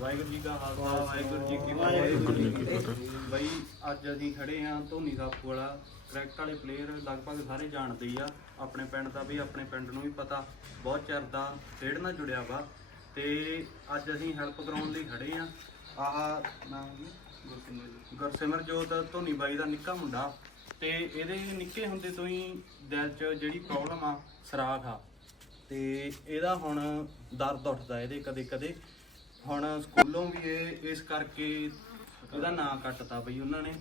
ਵਾਹਿਗੁਰੂ ਜੀ ਕਾ ਖਾਲਸਾ ਵਾਹਿਗੁਰੂ ਜੀ ਕੀ ਫਤਿਹ। ਬਈ ਅੱਜ ਅਸੀਂ ਖੜੇ ਹਾਂ ਧੋਨੀ ਸਾਪੂ ਵਾਲਾ ਕਰੈਕਟ ਵਾਲੇ ਪਲੇਅਰ ਲਗਭਗ ਸਾਰੇ ਜਾਣਦੇ ਹੀ ਆ ਆਪਣੇ ਪਿੰਡ ਦਾ ਵੀ ਆਪਣੇ ਪਿੰਡ ਨੂੰ ਵੀ ਪਤਾ ਬਹੁਤ ਚਿਰ ਦਾ ਖੇਡ ਨਾਲ ਜੁੜਿਆ ਵਾ। ਤੇ ਅੱਜ ਅਸੀਂ ਹੈਲਪ ਕਰਾਉਣ ਲਈ ਖੜੇ ਆ ਆਹ ਨਾਮ ਕੀ ਗੁਰਸਿਮਰਜੋਤ ਧੋਨੀ ਬਾਈ ਦਾ ਨਿੱਕਾ ਮੁੰਡਾ। ਤੇ ਇਹਦੇ ਨਿੱਕੇ ਹੁੰਦੇ ਤੋਂ ਹੀ ਦਿਲ 'ਚ ਜਿਹੜੀ ਪ੍ਰੋਬਲਮ ਆ ਸਰਾਖ ਆ। ਤੇ ਇਹਦਾ ਹੁਣ ਦਰਦ ਉੱਠਦਾ ਇਹਦੇ ਕਦੇ ਕਦੇ ਹੁਣ ਸਕੂਲੋਂ ਵੀ ਇਹ, ਇਸ ਕਰਕੇ ਇਹਦਾ ਨਾਂ ਕੱਟਤਾ ਬਈ ਉਹਨਾਂ ਨੇ।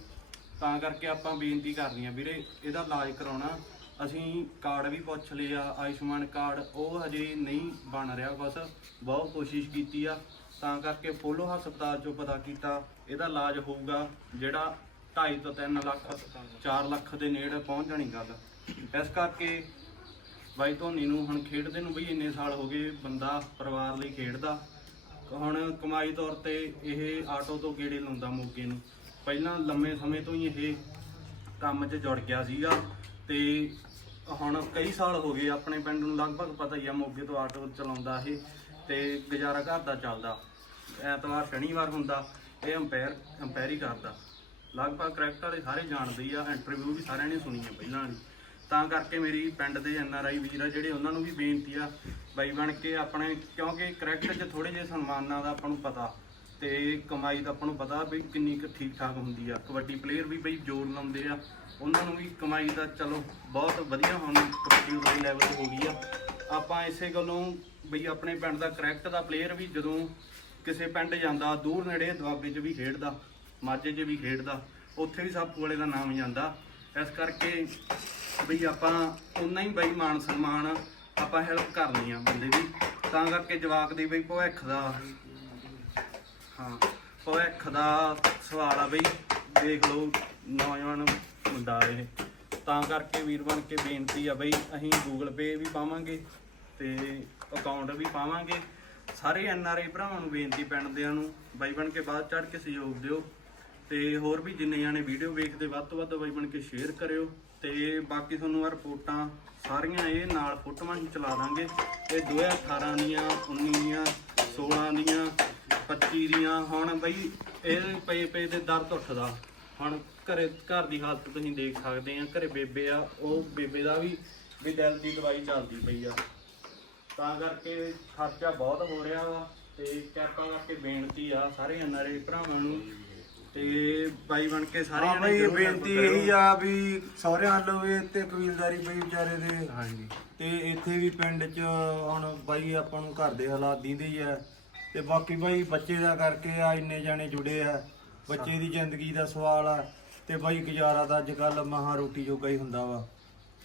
ਤਾਂ ਕਰਕੇ ਆਪਾਂ ਬੇਨਤੀ ਕਰਨੀ ਆ ਵੀਰੇ, ਇਹਦਾ ਇਲਾਜ ਕਰਾਉਣਾ। ਅਸੀਂ ਕਾਰਡ ਵੀ ਪੁੱਛ ਲਿਆ, ਆਯੁਸ਼ਮਾਨ ਕਾਰਡ, ਉਹ ਹਜੇ ਨਹੀਂ ਬਣ ਰਿਹਾ ਬਸ ਬਹੁਤ ਕੋਸ਼ਿਸ਼ ਕੀਤੀ ਆ। ਤਾਂ ਕਰਕੇ ਪੋਲੋ ਹਸਪਤਾਲ ਚੋਂ ਪਤਾ ਕੀਤਾ, ਇਹਦਾ ਇਲਾਜ ਹੋਊਗਾ, ਜਿਹੜਾ 2.5 ਤੋਂ 3 ਲੱਖ 4 ਲੱਖ ਦੇ ਨੇੜੇ ਪਹੁੰਚ ਜਾਣੀ ਗੱਲ। ਇਸ ਕਰਕੇ ਬਾਈ ਧੋਨੀ ਨੂੰ ਹੁਣ ਖੇਡਦੇ ਨੂੰ ਬਈ ਇੰਨੇ ਸਾਲ ਹੋ ਗਏ, ਬੰਦਾ ਪਰਿਵਾਰ ਲਈ ਖੇਡਦਾ। ਹੁਣ ਕਮਾਈ ਤੌਰ ਤੇ ਇਹ ਆਟੋ ਤੋਂ ਗੇੜੇ ਲਾਉਂਦਾ ਮੋਗੇ ਨੂੰ। ਪਹਿਲਾਂ ਲੰਮੇ ਸਮੇਂ ਤੋਂ ਹੀ ਇਹ ਕੰਮ 'ਚ ਜੁੜ ਗਿਆ ਸੀਗਾ ਤੇ ਹੁਣ ਕਈ ਸਾਲ ਹੋ ਗਏ ਆਪਣੇ ਪਿੰਡ ਨੂੰ, ਲਗਭਗ ਪਤਾ ਹੀ ਆ ਮੋਗੇ ਤੋਂ ਆਟੋ ਚਲਾਉਂਦਾ ਇਹ ਤੇ ਗੁਜ਼ਾਰਾ ਘਰ ਦਾ ਚੱਲਦਾ। ਐਤਵਾਰ ਸ਼ਨੀਵਾਰ ਹੁੰਦਾ, ਇਹ ਅੰਪਾਇਰ ਅੰਪਾਇਰ ਹੀ ਕਰਦਾ। ਲਗਭਗ ਕਰੈਕਟ ਵਾਲੇ ਸਾਰੇ ਜਾਣਦੇ ਆ, ਇੰਟਰਵਿਊ ਵੀ ਸਾਰਿਆਂ ਨੇ ਸੁਣੀ ਆ ਪਹਿਲਾਂ ਵਾਲੀ। ਤਾਂ ਕਰਕੇ ਮੇਰੀ ਪਿੰਡ ਦੇ ਐਨ ਆਰ ਆਈ ਵੀਰ ਆ ਜਿਹੜੇ ਉਹਨਾਂ ਨੂੰ ਵੀ ਬੇਨਤੀ ਆ ਬਾਈ ਬਣ ਕੇ ਆਪਣੇ, ਕਿਉਂਕਿ ਕਰੈਕਟ 'ਚ ਥੋੜੇ ਜਿਹੇ ਸਨਮਾਨਾਂ ਦਾ ਆਪਾਂ ਨੂੰ ਪਤਾ ਤੇ ਕਮਾਈ ਦਾ ਆਪਾਂ ਨੂੰ ਪਤਾ ਵੀ ਕਿੰਨੀ ਕੁ ਠੀਕ ਠਾਕ ਹੁੰਦੀ ਆ। ਕਬੱਡੀ ਪਲੇਅਰ ਵੀ ਬਈ ਜ਼ੋਰ ਲਾਉਂਦੇ ਆ, ਉਹਨਾਂ ਨੂੰ ਵੀ ਕਮਾਈ ਦਾ ਚਲੋ ਬਹੁਤ ਵਧੀਆ ਹੁਣ ਕਬੱਡੀ ਵਾਲੇ ਲੈਵਲ ਹੋ ਗਈ ਆ। ਆਪਾਂ ਇਸੇ ਗੱਲੋਂ ਬਈ ਆਪਣੇ ਪਿੰਡ ਦਾ ਕਰੈਕਟ ਦਾ ਪਲੇਅਰ ਵੀ ਜਦੋਂ ਕਿਸੇ ਪਿੰਡ ਜਾਂਦਾ, ਦੂਰ ਨੇੜੇ ਦੁਆਬੇ 'ਚ ਵੀ ਖੇਡਦਾ, ਮਾਝੇ 'ਚ ਵੀ ਖੇਡਦਾ, ਉੱਥੇ ਵੀ ਸਾਪੂ ਵਾਲੇ ਦਾ ਨਾਮ ਜਾਂਦਾ। ਇਸ ਕਰਕੇ ਬਈ ਆਪਾਂ ਉਨਾ ਹੀ ਬਈ ਮਾਨ ਸਨਮਾਨ ਆਪਾਂ ਹੈਲਪ ਕਰਨੀ ਆ ਬੰਦੇ ਦੀ। ਤਾਂ ਕਰਕੇ ਜਵਾਕ ਦੀ ਬਈ ਭਵਿੱਖ ਦਾ ਹਾਂ, ਭਵਿੱਖ ਦਾ ਸਵਾਲ ਆ ਬਈ। ਦੇਖ ਲਓ ਨੌਜਵਾਨ ਮੁੰਡਾ ਇਹ। ਤਾਂ ਕਰਕੇ ਵੀਰ ਬਣ ਕੇ ਬੇਨਤੀ ਆ ਬਈ, ਅਸੀਂ ਗੂਗਲ ਪੇ ਵੀ ਪਾਵਾਂਗੇ ਤੇ ਅਕਾਊਂਟ ਵੀ ਪਾਵਾਂਗੇ। ਸਾਰੇ ਐਨ ਆਰ ਆਈ ਭਰਾਵਾਂ ਨੂੰ ਬੇਨਤੀ, ਪਿੰਡ ਦਿਆਂ ਨੂੰ। ਬਾਈ ਬਣ ਕੇ ਬਾਅਦ ਚੜ ਕੇ ਸਹਿਯੋਗ ਦਿਓ। ਤੇ ਹੋਰ ਵੀ ਜਿੰਨੇ ਜਾਣੇ ਵੀਡੀਓ ਵੇਖਦੇ, ਵੱਧ ਤੋਂ ਵੱਧ ਬਾਈ ਬਣ ਕੇ ਸ਼ੇਅਰ ਕਰਿਓ। ਤੇ ਬਾਕੀ ਤੁਹਾਨੂੰ ਆਹ ਰਿਪੋਰਟਾਂ ਸਾਰੀਆਂ ਇਹ ਨਾਲ ਫੋਟੋਆਂ ਹੀ ਚਲਾ ਦਾਂਗੇ। ਇਹ 2018 ਦੀਆਂ 19 ਦੀਆਂ 16 ਦੀਆਂ 25 ਦੀਆਂ, ਹੁਣ ਬਈ ਇਹ ਪਏ ਪਏ ਦੇ ਦਰਦ ਉੱਠਦਾ। ਹੁਣ ਘਰੇ, ਘਰ ਦੀ ਹਾਲਤ ਤੁਸੀਂ ਦੇਖ ਸਕਦੇ ਆ, ਘਰੇ ਬੇਬੇ ਆ, ਉਹ ਬੇਬੇ ਦਾ ਵੀ ਵੀ ਦਿਲ ਦੀ ਦਵਾਈ ਚੱਲਦੀ ਪਈ ਆ। ਤਾਂ ਕਰਕੇ ਖਰਚਾ ਬਹੁਤ ਹੋ ਰਿਹਾ ਵਾ, ਤੇ ਕਿਰਪਾ ਕਰਕੇ ਬੇਨਤੀ ਆ ਸਾਰੇ ਐਨਆਰਏ ਭਰਾਵਾਂ ਨੂੰ ਤੇ ਬਾਈ ਬਣ ਕੇ ਸਾਰੇ ਹਾਂ ਜਣੇ ਬਈ ਜ਼ਰੂਰ help ਬੇਨਤੀ ਕਰਿਓ। ਇਹੀ ਆ ਵੀ ਸਹੁਰਿਆਂ ਵੱਲੋਂ ਵੀ ਤੇ ਕਬੀਲਦਾਰੀ ਬਈ ਵਿਚਾਰੇ ਦੇ। ਹਾਂਜੀ। ਤੇ ਇੱਥੇ ਵੀ ਪਿੰਡ 'ਚ ਹੁਣ ਬਾਈ ਆਪਾਂ ਨੂੰ ਘਰ ਦੇ ਹਾਲਾਤ ਦਿੰਦੇ ਹੀ ਆ। ਤੇ ਬਾਕੀ ਬਾਈ ਬੱਚੇ ਦਾ ਕਰਕੇ ਆ ਇੰਨੇ ਜਾਣੇ ਜੁੜੇ ਆ। ਬੱਚੇ ਦੀ ਜ਼ਿੰਦਗੀ ਦਾ ਸਵਾਲ ਆ। ਤੇ ਬਾਈ ਗੁਜ਼ਾਰਾ ਦਾ ਅੱਜ ਕੱਲ ਮਹਾ ਰੋਟੀ ਜੋਗਾ ਹੀ ਹੁੰਦਾ ਵਾ।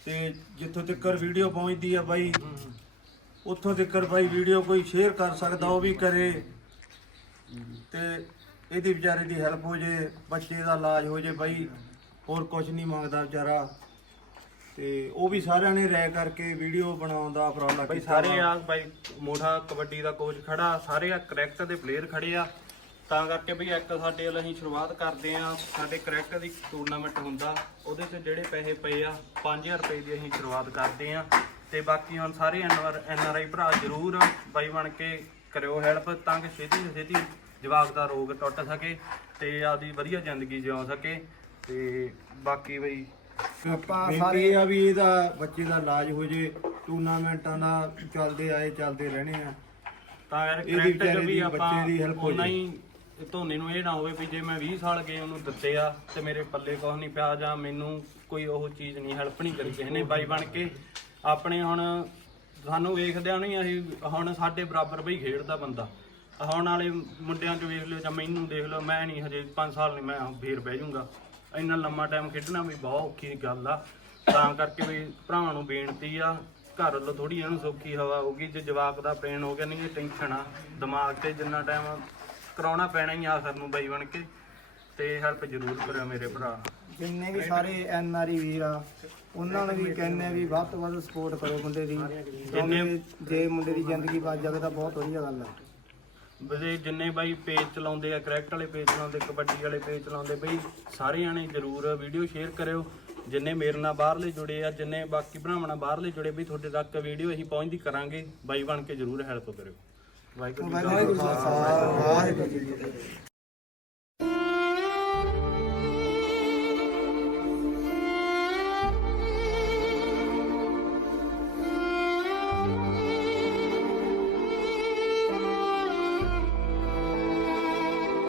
ਤੇ ਜਿੱਥੋਂ ਤੱਕ ਵੀਡੀਓ ਪਹੁੰਚਦੀ ਆ ਬਾਈ ਉੱਥੋਂ ਤੱਕ ਬਾਈ ਵੀਡੀਓ ਕੋਈ ਸ਼ੇਅਰ ਕਰ ਸਕਦਾ ਉਹ ਵੀ ਕਰੇ। ਤੇ ਇਹਦੀ ਵਿਚਾਰੇ ਦੀ ਹੈਲਪ ਹੋ ਜੇ ਬੱਚੇ ਦਾ ਇਲਾਜ ਹੋ ਜੇ ਬਾਈ ਹੋਰ ਕੁਝ ਨਹੀਂ ਮੰਗਦਾ ਵਿਚਾਰਾ। ਤੇ ਉਹ ਵੀ ਸਾਰਿਆਂ ਨੇ ਰਹਿ ਕਰਕੇ ਵੀਡੀਓ ਬਣਾਉਣ ਦਾ ਉਪਰਾਲਾ ਬਈ ਸਾਰੇ। ਆ ਬਾਈ ਮੋਠਾ ਕਬੱਡੀ ਦਾ ਕੋਚ ਖੜਾ ਸਾਰੇ ਆ ਕਰੈਕਟ ਦੇ ਪਲੇਅਰ ਖੜੇ ਆ। ਤਾਂ ਕਰਕੇ ਬਈ ਇੱਕ ਸਾਡੇ ਵੱਲ ਅਸੀਂ ਸ਼ੁਰੂਆਤ ਕਰਦੇ ਆ ਸਾਡੇ ਕਰੈਕਟ ਦੀ ਟੂਰਨਾਮੈਂਟ ਹੁੰਦਾ ਉਹਦੇ 'ਚ ਜਿਹੜੇ ਪੈਸੇ ਪਏ ਆ 5000 ਰੁਪਏ ਦੀ ਅਸੀਂ ਸ਼ੁਰੂਆਤ ਕਰਦੇ ਆ। ਤੇ ਬਾਕੀ ਹੁਣ ਸਾਰੇ ਐਨ ਆਰ ਆਈ ਭਰਾ ਜ਼ਰੂਰ ਬਾਈ ਬਣ ਕੇ ਕਰਿਓ ਹੈਲਪ ਤਾਂ ਕਿ ਛੇਤੀ ਤੋਂ ਛੇਤੀ ਜਵਾਕ ਦਾ ਰੋਗ ਟੁੱਟ ਸਕੇ ਤੇ ਆਪਦੀ ਵਧੀਆ ਜ਼ਿੰਦਗੀ ਜਿਉ ਸਕੇ ਤੇ ਬਾਕੀ ਬਈ ਆਪਾਂ ਸਾਰੇ ਇਹ ਆ ਵੀ ਇਹਦਾ ਬੱਚੇ ਦਾ ਇਲਾਜ ਹੋ ਜੇ ਟੂਰਨਾਮੈਂਟਾਂ ਦਾ ਚੱਲਦੇ ਆਏ ਚੱਲਦੇ ਰਹਿਣੇ ਆ। ਤਾਂ ਯਾਰ ਕਰੈਕਟ ਚ ਵੀ ਆਪਾਂ ਬੱਚੇ ਦੀ help ਹੋ ਉਹਨਾਂ। ਹੀ ਧੋਨੇ ਨੂੰ ਇਹ ਨਾ ਹੋਵੇ ਵੀ ਜੇ ਮੈਂ 20 ਸਾਲ ਗਏ ਉਹਨੂੰ ਦਿੱਤੇ ਆ ਤੇ ਮੇਰੇ ਪੱਲੇ ਕੁਛ ਨਹੀਂ ਪਿਆ ਜਾਂ ਮੈਨੂੰ ਕੋਈ ਉਹ ਚੀਜ਼ ਨਹੀਂ ਹੈਲਪ ਨਹੀਂ ਕਰੀ ਕਿਸੇ ਨੇ ਬਾਈ ਬਣ ਕੇ। ਆਪਣੇ ਹੁਣ ਸਾਨੂੰ ਵੇਖਦਿਆਂ ਨਹੀਂ ਅਸੀਂ ਹੁਣ ਸਾਡੇ ਬਰਾਬਰ ਬਈ ਖੇਡਦਾ ਬੰਦਾ। ਹੁਣ ਵਾਲੇ ਮੁੰਡਿਆਂ 'ਚ ਵੇਖ ਲਿਓ ਜਾਂ ਮੈਨੂੰ ਦੇਖ ਲਓ ਮੈਂ ਨਹੀਂ ਹਜੇ 5 ਸਾਲ ਨਹੀਂ ਮੈਂ ਫੇਰ ਬਹਿ ਜਾਊਂਗਾ। ਇੰਨਾ ਲੰਮਾ ਟਾਈਮ ਖੇਡਣਾ ਵੀ ਬਹੁਤ ਔਖੀ ਗੱਲ ਆ। ਤਾਂ ਕਰਕੇ ਵੀ ਭਰਾਵਾਂ ਨੂੰ ਬੇਨਤੀ ਆ ਘਰ ਵੱਲੋਂ ਥੋੜੀ ਇਹਨੂੰ ਸੌਖੀ ਹਵਾ ਹੋਊਗੀ ਜੇ ਜਵਾਕ ਦਾ ਪੇਨ ਹੋ ਗਿਆ ਨਹੀਂ ਇਹ ਟੈਨਸ਼ਨ ਆ। ਦਿਮਾਗ ਤੇ ਜਿੰਨਾ ਟਾਈਮ ਕਰਾਉਣਾ ਪੈਣਾ ਹੀ ਆਖਰ ਨੂੰ ਬਾਈ ਬਣ ਕੇ ਤੇ ਹੈਲਪ ਜ਼ਰੂਰ ਕਰਿਓ ਮੇਰੇ ਭਰਾ। ਜਿੰਨੇ ਵੀ ਸਾਰੇ ਐਨ ਆਰ ਵੀਰ ਆ ਉਹਨਾਂ ਨੂੰ ਵੀ ਕਹਿੰਦੇ ਵੀ ਵੱਧ ਤੋਂ ਵੱਧ ਸਪੋਰਟ ਕਰੋ ਮੁੰਡੇ ਦੀ। ਕਿਉਂਕਿ ਜੇ ਮੁੰਡੇ ਦੀ ਜ਼ਿੰਦਗੀ ਬਚ ਜਾਵੇ ਤਾਂ ਬਹੁਤ ਵਧੀਆ ਗੱਲ ਆ। ਵਜੇ ਜਿੰਨੇ ਬਾਈ ਪੇਜ ਚਲਾਉਂਦੇ ਆ ਕ੍ਰਿਕਟ ਵਾਲੇ ਪੇਜ ਚਲਾਉਂਦੇ, ਕਬੱਡੀ ਵਾਲੇ ਪੇਜ ਚਲਾਉਂਦੇ, ਬਈ ਸਾਰੇ ਜਾਣੇ ਜਰੂਰ ਵੀਡੀਓ ਸ਼ੇਅਰ ਕਰਿਓ। ਜਿੰਨੇ ਮੇਰੇ ਨਾਲ ਬਾਹਰਲੇ ਜੁੜੇ ਆ, ਜਿੰਨੇ ਬਾਕੀ ਭਰਾਵਾਂ ਨਾਲ ਬਾਹਰਲੇ ਜੁੜੇ ਵੀ ਤੁਹਾਡੇ ਤੱਕ ਵੀਡੀਓ ਅਸੀਂ ਪਹੁੰਚਦੀ ਕਰਾਂਗੇ। ਬਾਈ ਬਣ ਕੇ ਜਰੂਰ ਹੈਲਪ ਕਰਿਓ। ਵਾਹਿਗੁਰੂ ਵਾਹਿਗੁਰੂ ਜੀ ਕਾ ਖਾਲਸਾ। ਵਾਹਿਗੁਰੂ ਜੀ ਕੀ ਫਤਿਹ।